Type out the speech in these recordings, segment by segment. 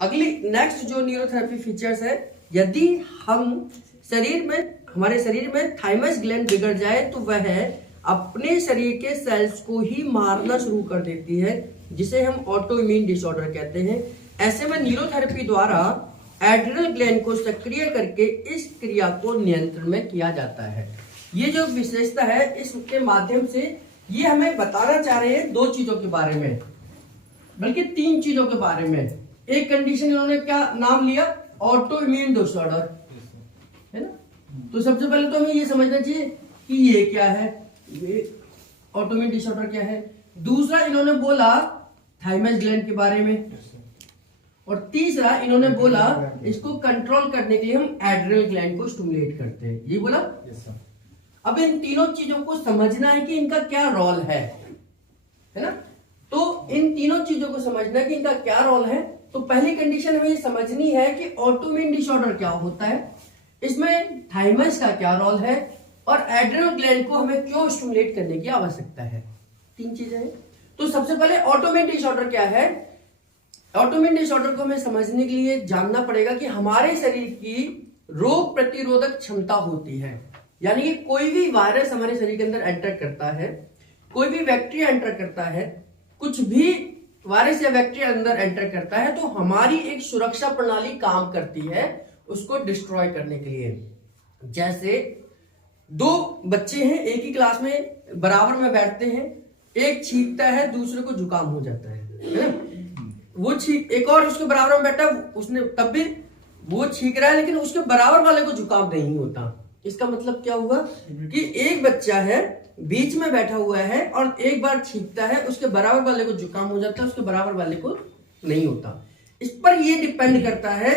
अगली नेक्स्ट जो neurotherapy features है, यदि हमारे शरीर में थाइमस ग्लैंड बिगड़ जाए तो वह अपने शरीर के सेल्स को ही मारना शुरू कर देती है, जिसे हम ऑटो इम्यून डिसऑर्डर कहते हैं। ऐसे में न्यूरोथेरेपी द्वारा एड्रिनल ग्लैंड को सक्रिय करके इस क्रिया को नियंत्रण में किया जाता है। ये जो विशेषता है, इसके माध्यम से ये हमें बताना चाह रहे हैं दो चीजों के बारे में, बल्कि तीन चीजों के बारे में। एक कंडीशन इन्होंने क्या नाम लिया, ऑटो इम्यून डिसऑर्डर, है ना। तो सबसे पहले तो हमें ये समझना चाहिए कि ये क्या है, ऑटो इम्यून डिसऑर्डर क्या है। दूसरा इन्होंने बोला थाइमस ग्लैंड के बारे में, और तीसरा इन्होंने बोला इसको कंट्रोल करने के लिए हम एड्रिनल ग्लैंड को स्टिमुलेट करते हैं, ये बोला। अब इन तीनों चीजों को समझना है कि इनका क्या रोल है ना। तो इन तीनों चीजों को समझना कि इनका क्या रोल है, तो पहली कंडीशन हमें समझनी है कि ऑटो इम्यून डिसऑर्डर क्या होता है, इसमें थाइमस का क्या रोल है, और एड्रिनल ग्लैंड को हमें क्यों स्टिमुलेट करने की आवश्यकता है। तीन चीजें हैं। तो सबसे पहले ऑटो इम्यून डिसऑर्डर क्या है। ऑटो इम्यून डिसऑर्डर को हमें समझने के लिए जानना पड़ेगा कि हमारे शरीर की रोग प्रतिरोधक क्षमता होती है, यानी कि कोई भी वायरस हमारे शरीर के अंदर एंटर करता है, कोई भी बैक्टीरिया एंटर करता है, कुछ भी वायरस या बैक्टीरिया अंदर एंटर करता है, तो हमारी एक सुरक्षा प्रणाली काम करती है उसको डिस्ट्रॉय करने के लिए। जैसे दो बच्चे हैं, एक ही क्लास में बराबर में बैठते हैं, एक छींकता है, दूसरे को जुकाम हो जाता है ना। वो एक और उसके बराबर में बैठा, उसने तब भी वो छींक रहा है, लेकिन उसके बराबर वाले को जुकाम नहीं होता। इसका मतलब क्या हुआ कि एक बच्चा है बीच में बैठा हुआ है और एक बार छींकता है, उसके बराबर वाले को जुकाम हो जाता है, उसके बराबर वाले को नहीं होता। इस पर ये डिपेंड करता है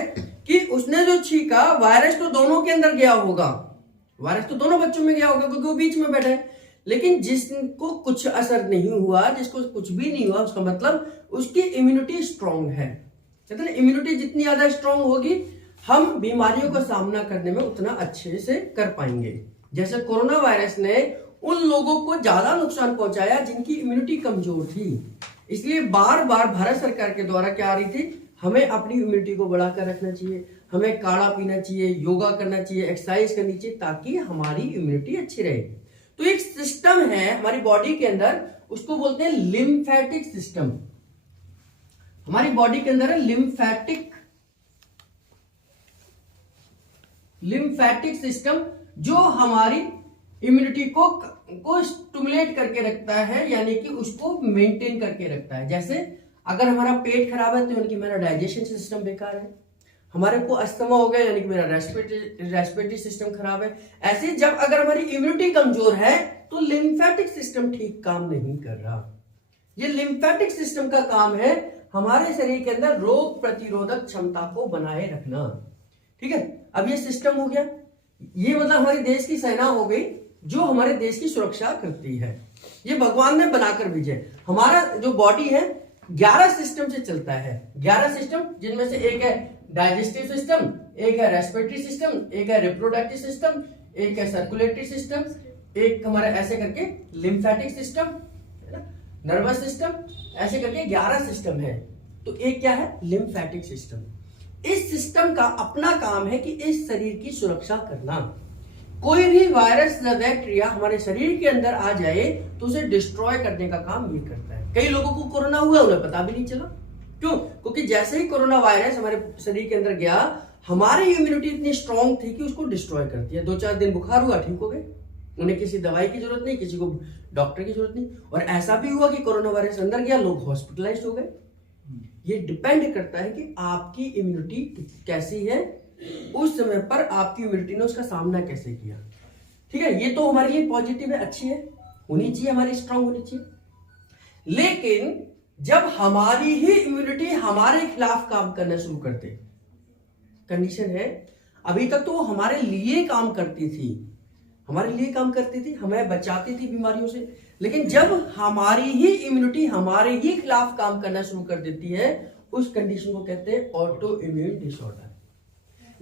कि उसने जो छींका, वायरस तो दोनों के अंदर गया होगा, वायरस तो दोनों बच्चों में गया होगा क्योंकि वो बीच में बैठा है, लेकिन जिसको कुछ असर नहीं हुआ, जिसको कुछ भी नहीं हुआ, उसका मतलब उसकी इम्यूनिटी स्ट्रांग है। मतलब इम्यूनिटी जितनी ज्यादा स्ट्रांग होगी, हम बीमारियों का सामना करने में उतना अच्छे से कर पाएंगे। जैसे कोरोना वायरस ने उन लोगों को ज्यादा नुकसान पहुंचाया जिनकी इम्यूनिटी कमजोर थी। इसलिए बार बार भारत सरकार के द्वारा क्या आ रही थी, हमें अपनी इम्यूनिटी को बढ़ाकर रखना चाहिए, हमें काढ़ा पीना चाहिए, योगा करना चाहिए, एक्सरसाइज करनी चाहिए, ताकि हमारी इम्यूनिटी अच्छी रहे। तो एक सिस्टम है हमारी बॉडी के अंदर, उसको बोलते हैं लिम्फेटिक सिस्टम। हमारी बॉडी के अंदर है लिम्फेटिक सिस्टम, जो हमारी इम्यूनिटी को स्टिमुलेट करके रखता है, यानी कि उसको मेंटेन करके रखता है। जैसे अगर हमारा पेट खराब है तो यानी कि मेरा डाइजेशन सिस्टम बेकार है, हमारे को अस्थमा हो गया यानी कि मेरा रेस्पिरेटरी सिस्टम खराब है। ऐसे जब अगर हमारी इम्यूनिटी कमजोर है तो लिम्फेटिक सिस्टम ठीक काम नहीं कर रहा। ये लिम्फेटिक सिस्टम का काम है हमारे शरीर के अंदर रोग प्रतिरोधक क्षमता को बनाए रखना। ठीक है, अब ये सिस्टम हो गया, ये मतलब हमारे देश की सेना हो गई जो हमारे देश की सुरक्षा करती है। ये भगवान ने बनाकर भेजे। हमारा जो बॉडी है 11 सिस्टम से चलता है, 11 सिस्टम, जिनमें से एक है डाइजेस्टिव सिस्टम, एक है रेस्पिरेटरी सिस्टम, एक है रिप्रोडक्टिव सिस्टम, एक है सर्कुलेटरी सिस्टम, एक हमारा ऐसे करके लिम्फेटिक सिस्टम, नर्वस सिस्टम, ऐसे करके 11 सिस्टम है। तो एक क्या है, लिम्फेटिक सिस्टम। इस सिस्टम का अपना काम है कि इस शरीर की सुरक्षा करना। कोई भी वायरस या बैक्टीरिया हमारे शरीर के अंदर आ जाए तो उसे डिस्ट्रॉय करने का काम ये करता है। कई लोगों को कोरोना हुआ, उन्हें पता भी नहीं चला। क्यों? क्योंकि जैसे ही कोरोना वायरस हमारे शरीर के अंदर गया, हमारी इम्यूनिटी इतनी स्ट्रांग थी कि उसको डिस्ट्रॉय कर दिया। 2-4 दिन बुखार हुआ, ठीक हो गए, उन्हें किसी दवाई की जरूरत नहीं, किसी को डॉक्टर की जरूरत नहीं। और ऐसा भी हुआ कि कोरोना वायरस अंदर गया, लोग हॉस्पिटलाइज्ड हो गए। ये डिपेंड करता है कि आपकी इम्यूनिटी कैसी है, उस समय पर आपकी इम्यूनिटी ने उसका सामना कैसे किया। ठीक है, ये तो हमारे लिए पॉजिटिव है, अच्छी है, होनी चाहिए, हमारी स्ट्रांग होनी चाहिए। लेकिन जब हमारी ही इम्यूनिटी हमारे खिलाफ काम करना शुरू करते, कंडीशन है, अभी तक तो वो हमारे लिए काम करती थी, हमें बचाती थी बीमारियों से, लेकिन जब हमारी ही इम्यूनिटी हमारे ही खिलाफ काम करना शुरू कर देती है, उस कंडीशन को कहते हैं ऑटो इम्यून डिसऑर्डर।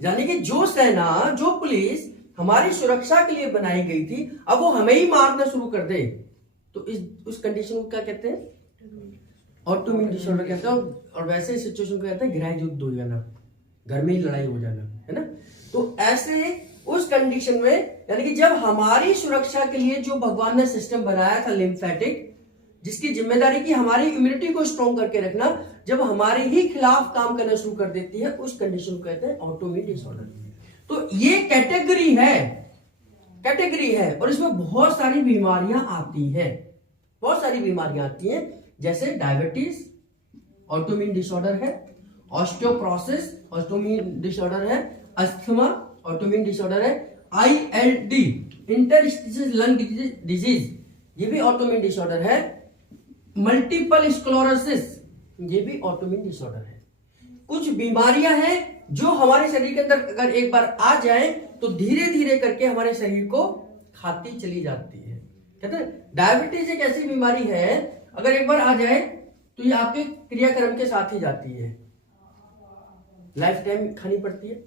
यानी कि जो सेना, जो पुलिस हमारी सुरक्षा के लिए बनाई गई थी, अब वो हमें ही मारना शुरू कर दे, तो उस कंडीशन को क्या कहते हैं, ऑटोइम्यून डिसऑर्डर कहते हैं, और वैसे सिचुएशन को कहते हैं गृह युद्ध हो जाना, घर में ही लड़ाई हो जाना, है ना। तो ऐसे उस कंडीशन में, यानी कि जब हमारी सुरक्षा के लिए जो भगवान ने सिस्टम बनाया था लिम्फेटिक, जिसकी जिम्मेदारी की हमारी इम्यूनिटी को स्ट्रॉन्ग करके रखना, जब हमारे ही खिलाफ काम करना शुरू कर देती है, उस कंडीशन को कहते हैं ऑटोइम्यून डिसऑर्डर। तो ये कैटेगरी है और इसमें बहुत सारी बीमारियां आती हैं, बहुत सारी बीमारियां आती हैं, जैसे डायबिटीज ऑटोइम्यून डिसऑर्डर है, ऑस्टियोपोरोसिस ऑटोइम्यून डिसऑर्डर है, अस्थमा ऑटोइम्यून डिसऑर्डर है, ILD इंटरस्टिशियल लंग डिजीज ये भी ऑटोइम्यून डिसऑर्डर है, मल्टीपल स्क्लेरोसिस ये भी ऑटोइम्यून डिसऑर्डर है। कुछ बीमारियां हैं जो हमारे शरीर के अंदर अगर एक बार आ जाए तो धीरे धीरे करके हमारे शरीर को खाती चली जाती है। कहते हैं डायबिटीज एक ऐसी बीमारी है, अगर एक बार आ जाए तो ये आपके क्रियाक्रम के साथ ही जाती है, लाइफ टाइम खानी पड़ती है।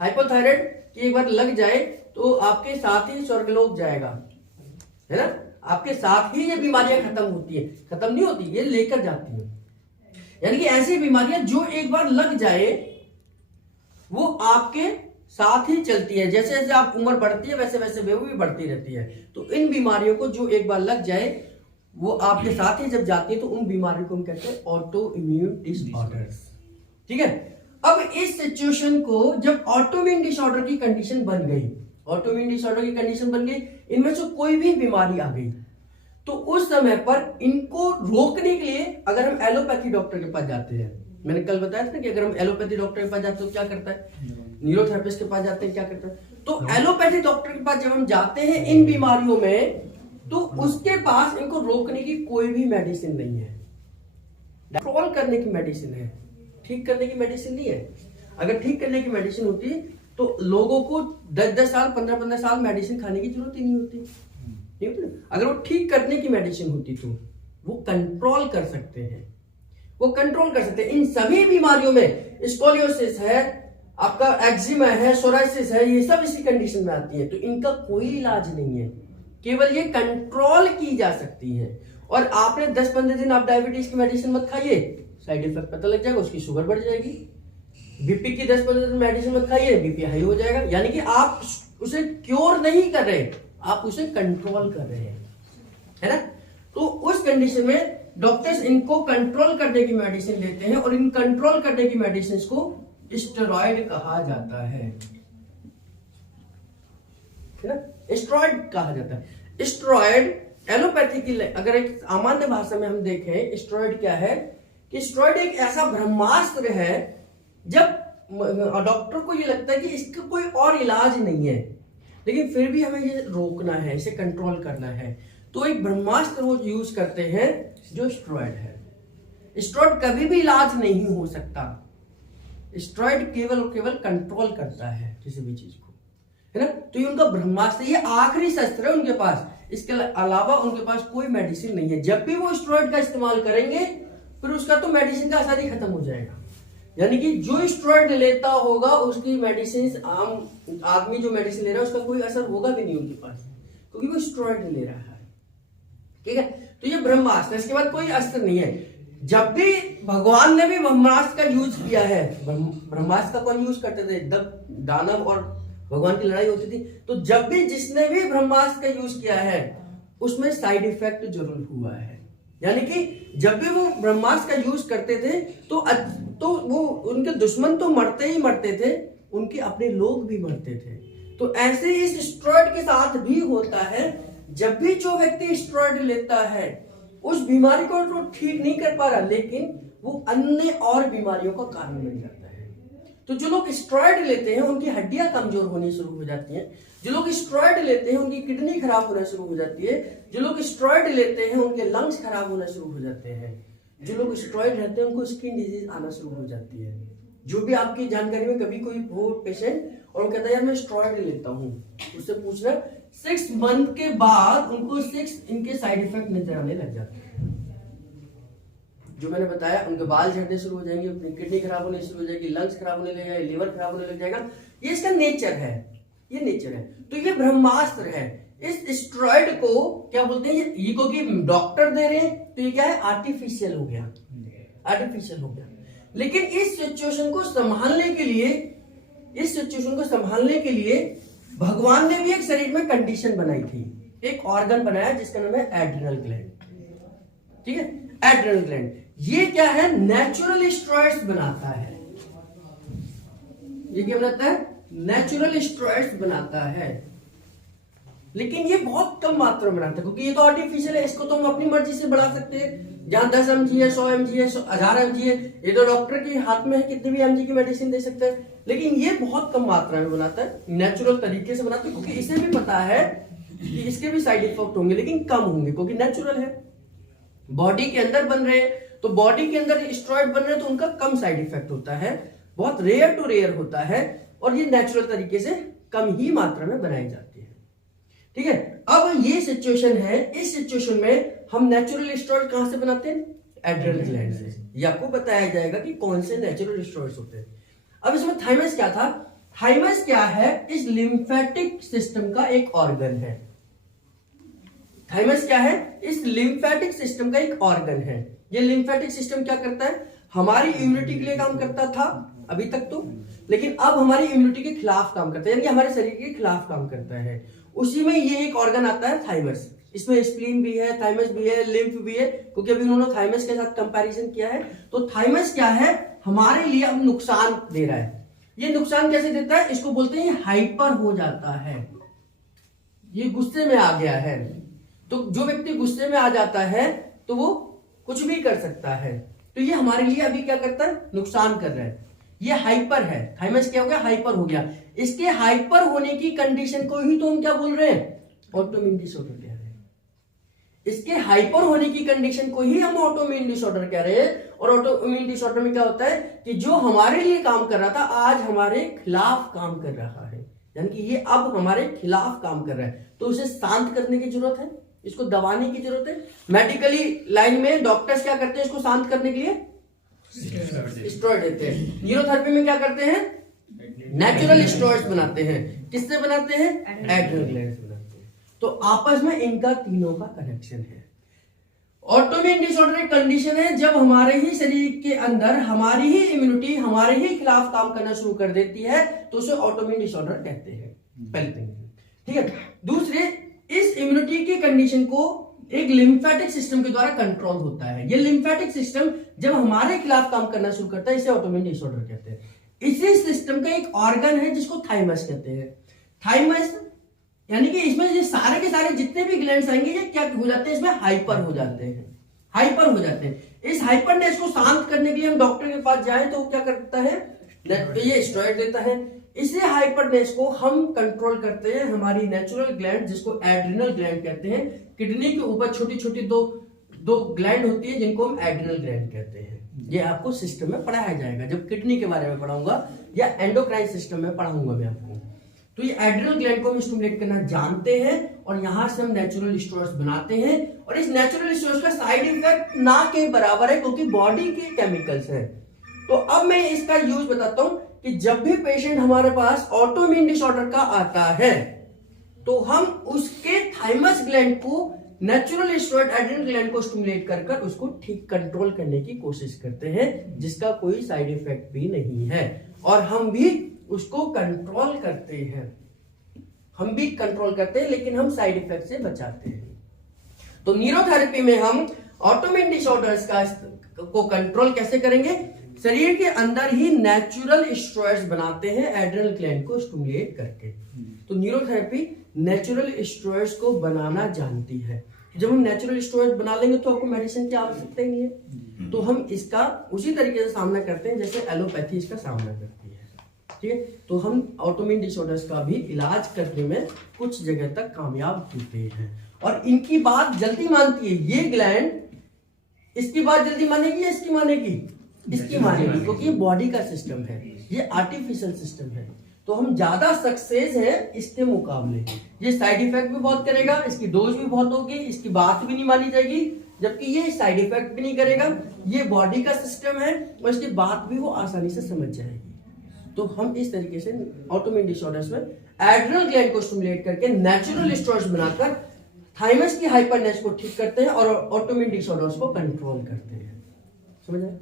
हाइपोथायराइड की एक बार लग जाए तो आपके साथ ही स्वर्गलोक जाएगा, है ना, आपके साथ ही ये बीमारियां खत्म होती है, खत्म नहीं होती, ये लेकर जाती है। यानी कि ऐसी बीमारियां जो एक बार लग जाए वो आपके साथ ही चलती है, जैसे जैसे आप उम्र बढ़ती है वैसे वैसे वो भी बढ़ती रहती है। तो इन बीमारियों को जो एक बार लग जाए वो आपके साथ ही जब जाती है तो उन बीमारियों को हम कहते हैं ऑटो इम्यून डिसऑर्डर्स। ठीक है, अब इस सिचुएशन को जब ऑटोइम्यून डिसऑर्डर की कंडीशन बन गई, ऑटोइम्यून डिसऑर्डर की कंडीशन बन गई, इनमें से कोई भी बीमारी आ गई, तो उस समय पर इनको रोकने के लिए अगर हम एलोपैथी डॉक्टर के पास जाते हैं, मैंने कल बताया था ना कि अगर हम एलोपैथी डॉक्टर के पास जाते हैं तो क्या करता है, न्यूरोथेरेपिस्ट के पास जाते हैं क्या करता है, तो एलोपैथी डॉक्टर के पास जब हम जाते हैं इन बीमारियों में, तो उसके पास इनको रोकने की कोई भी मेडिसिन नहीं है, कंट्रोल करने की मेडिसिन है, ठीक करने की मेडिसिन नहीं है। अगर ठीक करने की मेडिसिन होती तो लोगों को 10-10 साल 15-15 साल मेडिसिन खाने की जरूरत ही नहीं होती। अगर वो ठीक करने की मेडिसिन होती तो वो कंट्रोल कर सकते हैं, वो कंट्रोल कर सकते हैं। इन सभी बीमारियों में स्कोलियोसिस है, आपका एक्जिमा है, सोराइसिस है, ये सब इसी कंडीशन में आती है। तो इनका कोई इलाज नहीं है, केवल ये कंट्रोल की जा सकती है। और आपने 10-15 दिन आप डायबिटीज की मेडिसिन मत खाइए, साइड इफेक्ट पता लग जाएगा, उसकी शुगर बढ़ जाएगी। बीपी की 10-15 दिन मेडिसिन मत खाइए, बीपी हाई हो जाएगा। यानी कि आप उसे क्योर नहीं कर रहे, आप उसे कंट्रोल कर रहे हैं, है ना। तो उस कंडीशन में डॉक्टर्स इनको कंट्रोल करने की मेडिसिन देते हैं, और इन कंट्रोल करने की मेडिसिन को स्टेरॉइड कहा जाता है ना, स्टेरॉइड कहा जाता है। स्टेरॉइड एलोपैथी की अगर एक सामान्य भाषा में हम देखें, स्टेरॉइड क्या है कि स्टेरॉइड एक ऐसा ब्रह्मास्त्र है, जब डॉक्टर को ये लगता है कि इसका कोई और इलाज नहीं है, लेकिन फिर भी हमें ये रोकना है, इसे कंट्रोल करना है, तो एक ब्रह्मास्त्र वो यूज करते हैं जो स्टेरॉइड है। स्टेरॉइड कभी भी इलाज नहीं हो सकता, स्टेरॉइड केवल और केवल कंट्रोल करता है किसी भी चीज को, है ना। तो ये उनका ब्रह्मास्त्र, ये आखिरी शस्त्र है उनके पास, इसके अलावा उनके पास कोई मेडिसिन नहीं है। जब भी वो स्टेरॉइड का इस्तेमाल करेंगे फिर उसका तो मेडिसिन का असर ही खत्म हो जाएगा। यानी कि जो स्टेरॉइड लेता होगा उसकी मेडिसिन, आम आदमी जो मेडिसिन ले रहा है उसका कोई असर होगा भी नहीं उनके पास, क्योंकि वो स्टेरॉइड ले रहा है। ठीक है, तो ये ब्रह्मास्त्र, इसके बाद कोई अस्त्र नहीं है। जब भी भगवान ने भी ब्रह्मास्त्र का यूज किया है, ब्रह्मास्त्र का कौन यूज करते थे, जब दानव और भगवान की लड़ाई होती थी, तो जब भी जिसने भी ब्रह्मास्त्र का यूज किया है उसमें साइड इफेक्ट जरूर हुआ है। यानी कि जब भी वो ब्रह्मास्त्र का यूज करते थे तो वो उनके दुश्मन तो मरते ही मरते थे, उनके अपने लोग भी मरते थे। तो ऐसे ही इस स्टेरॉइड के साथ भी होता है, जब भी जो व्यक्ति स्टेरॉइड लेता है उस बीमारी को तो ठीक नहीं कर पा रहा, लेकिन वो अन्य और बीमारियों का कारण बन जाता है। तो जो लोग स्टेरॉइड लेते हैं उनकी हड्डियां कमजोर होनी शुरू हो जाती हैं, जो लोग स्टेरॉइड लेते हैं उनकी किडनी खराब होना शुरू हो जाती है, जो लोग स्टेरॉइड लेते हैं उनके लंग्स खराब होना शुरू हो जाते हैं, जो लोग स्टेरॉइड लेते हैं उनको स्किन डिजीज आना शुरू हो जाती है। जो भी आपकी जानकारी में कभी कोई हो पेशेंट और वो कहता है यार मैं स्टेरॉइड लेता हूँ, उससे पूछना 6 मंथ के बाद उनको 6 इनके साइड इफेक्ट नजर आने लग जाते हैं। जो मैंने बताया, उनके बाल झड़ने शुरू हो जाएंगे, अपनी किडनी खराब होने शुरू हो जाएगी, लंग्स खराब होने लग जाएगा, लीवर खराब होने लग जाएगा। ये इसका नेचर है, ये नेचर है। तो ये ब्रह्मास्त्र है, इस स्टेरॉइड को क्या बोलते हैं, ये क्योंकि डॉक्टर दे रहे हैं तो ये क्या है, आर्टिफिशियल हो गया, आर्टिफिशियल हो गया। लेकिन इस सिचुएशन को संभालने के लिए भगवान ने भी एक शरीर में कंडीशन बनाई थी, एक ऑर्गन बनाया जिसका नाम है एड्रिनल ग्लैंड। ठीक है, एड्रिनल ग्लैंड ये क्या है, नेचुरल स्टेरॉइड्स बनाता है। ये क्या बनाता है, नेचुरल स्टेरॉइड्स बनाता है, लेकिन ये बहुत कम मात्रा में बनाता है क्योंकि ये तो आर्टिफिशियल है। इसको तो हम अपनी मर्जी से बढ़ा सकते हैं, जहां 10 mg है, 100 mg है, 1000 mg है, ये तो डॉक्टर के हाथ में है, कितने भी mg की मेडिसिन दे सकते हैं। लेकिन ये बहुत कम मात्रा में बनाता है, नेचुरल तरीके से बनाता है, क्योंकि इसे भी पता है कि इसके भी साइड इफेक्ट होंगे लेकिन कम होंगे क्योंकि नेचुरल है, बॉडी के अंदर बन रहे हैं। तो बॉडी के अंदर स्टेरॉइड बन रहे हैं तो उनका कम साइड इफेक्ट होता है, बहुत रेयर टू रेयर होता है, और ये नेचुरल तरीके से कम ही मात्रा में बनाई जाती है। ठीक है, अब ये सिचुएशन है, इस सिचुएशन में हम नेचुरल स्टेरॉइड कहां से बनाते हैं, एड्रिनल ग्लैंड से। ये आपको बताया जाएगा कि कौन से नेचुरल स्टेरॉइड्स होते हैं। अब इसमें थाइमस क्या था, थाइमस क्या है, इस लिम्फेटिक सिस्टम का एक ऑर्गन है। थाइमस क्या है, इस लिम्फेटिक सिस्टम का एक ऑर्गन है। ये लिम्फेटिक सिस्टम क्या करता है, हमारी इम्यूनिटी के लिए काम करता था अभी तक तो, लेकिन अब हमारी इम्यूनिटी के खिलाफ काम करता है, यानी कि हमारे शरीर के खिलाफ काम करता है। उसी में ये एक ऑर्गन आता है थाइमस, इसमें स्प्लीन भी है, थाइमस भी है, लिम्फ भी है, क्योंकि अभी उन्होंने थाइमस के साथ कंपैरिजन किया है। तो थाइमस क्या है, हमारे लिए अब नुकसान दे रहा है। ये नुकसान कैसे देता है, इसको बोलते हैं हाइपर हो जाता है, ये गुस्से में आ गया है। तो जो व्यक्ति गुस्से में आ जाता है तो वो कुछ भी कर सकता है, तो ये हमारे लिए अभी क्या करता है, नुकसान कर रहा है। ये हाइपर है, थाइमस क्या हो गया, हाइपर हो गया। इसके हाइपर होने की कंडीशन को ही तो हम क्या बोल रहे हैं, ऑटोइम्यून डिसऑर्डर कह रहे हैं। इसके हाइपर होने की कंडीशन को ही हम ऑटोइम्यून डिसऑर्डर कह रहे हैं। और ऑटोइम्यून डिसऑर्डर में क्या होता है कि जो हमारे लिए काम कर रहा था आज हमारे खिलाफ काम कर रहा है, यानी कि ये अब हमारे खिलाफ काम कर रहा है, तो उसे शांत करने की जरूरत है, इसको दबाने की जरूरत है। मेडिकली लाइन में डॉक्टर्स क्या करते हैं, इसको शांत करने के लिए स्टेरॉइड देते हैं। न्यूरोथेरेपी में क्या करते हैं, नेचुरल स्टेरॉइड्स बनाते हैं। किससे बनाते हैं, एड्रिनल ग्लैंड से बनाते हैं। तो आपस में इनका तीनों का कनेक्शन है। ऑटोइम्यून डिसऑर्डर एक कंडीशन है जब हमारे ही शरीर के अंदर हमारी ही इम्यूनिटी हमारे ही खिलाफ काम करना शुरू कर देती है, तो उसे ऑटोइम्यून डिसऑर्डर कहते हैं। पहले थिंग, ठीक है। दूसरे, इस इम्यूनिटी की कंडीशन को एक लिम्फेटिक सिस्टम के द्वारा कंट्रोल होता है। ये लिम्फेटिक सिस्टम जब हमारे खिलाफ काम करना शुरू करता है, इसे ऑटोइम्यून डिसऑर्डर कहते हैं। इसी सिस्टम का एक ऑर्गन है जिसको थाइमस कहते हैं। थाइमस यानी कि इसमें ये सारे के सारे जितने भी ग्लैंड्स आएंगे ये क्या हो जाते हैं, इसमें हाइपर हो जाते हैं, हाइपर हो जाते हैं। इस हाइपरनेस को शांत करने के लिए हम डॉक्टर के पास जाएं तो वो क्या करता है, तो ये स्टेरॉइड देता है। इसे हाइपरनेस को हम कंट्रोल करते हैं हमारी नेचुरल ग्लैंड जिसको एड्रिनल ग्लैंड कहते हैं। किडनी के ऊपर छोटी छोटी दो ग्लैंड होती है जिनको हम एड्रिनल ग्लैंड कहते हैं। ये आपको सिस्टम में पढ़ाया जाएगा, जब किडनी के बारे में पढ़ाऊंगा या एंडोक्राइन सिस्टम में पढ़ाऊंगा मैं आपको। तो ये एड्रिनल ग्लैंड को हम स्टिमुलेट करना जानते हैं और यहां से हम नेचुरल स्टेरॉइड्स बनाते हैं। और इस नेचुरल स्टेरॉइड्स का साइड इफेक्ट ना के बराबर है क्योंकि बॉडी के केमिकल्स हैं। तो अब मैं इसका यूज बताता हूं कि जब भी पेशेंट हमारे पास ऑटोइम्यून डिसऑर्डर का आता है तो हम उसके थाइमस ग्लैंड को नेचुरल स्टेरॉइड एड्रिनल ग्लैंड को स्टिमुलेट कर उसको ठीक कंट्रोल करने की कोशिश करते हैं, जिसका कोई साइड इफेक्ट भी नहीं है। और हम भी उसको कंट्रोल करते हैं, हम भी कंट्रोल करते हैं, लेकिन हम साइड इफेक्ट से बचाते हैं। तो न्यूरोथेरेपी में हम ऑटोइम्यून डिसऑर्डर्स को कंट्रोल कैसे करेंगे, शरीर के अंदर ही नेचुरल स्टेरॉइड्स बनाते हैं एड्रिनल ग्लैंड को स्टिमुलेट करके। तो न्यूरोथेरेपी नेचुरल स्टेरॉइड्स को बनाना जानती है। जब हम नेचुरल स्टेरॉइड बना लेंगे तो आपको मेडिसिन की आवश्यकता ही नहीं है। तो हम इसका उसी तरीके से सामना करते हैं जैसे एलोपैथी इसका सामना करती है, ठीक है। तो हम ऑटोइम्यून डिसऑर्डर्स का भी इलाज करने में कुछ जगह तक कामयाब होते हैं। और इनकी बात जल्दी मानती है ये ग्लैंड, इसकी बात जल्दी मानेगी या इसकी मानेगी, इसकी मानेगी, क्योंकि ये बॉडी का सिस्टम है, ये आर्टिफिशियल सिस्टम है। तो हम ज्यादा सक्सेस है इसके मुकाबले। ये साइड इफेक्ट भी बहुत करेगा, इसकी डोज भी बहुत होगी, इसकी बात भी नहीं मानी जाएगी, जबकि ये साइड इफेक्ट भी नहीं करेगा। ये बॉडी का सिस्टम है और इसकी बात भी वो आसानी से समझ जाएगी। तो हम इस तरीके से ऑटोइम्यून डिसऑर्डर्स में एड्रिनल ग्लैंड को स्टिमुलेट करके नेचुरल स्टेरॉइड्स बनाकर थाइमस की हाइपरनेस को ठीक करते हैं और ऑटोइम्यून डिसऑर्डर्स को कंट्रोल करते हैं। समझ आए?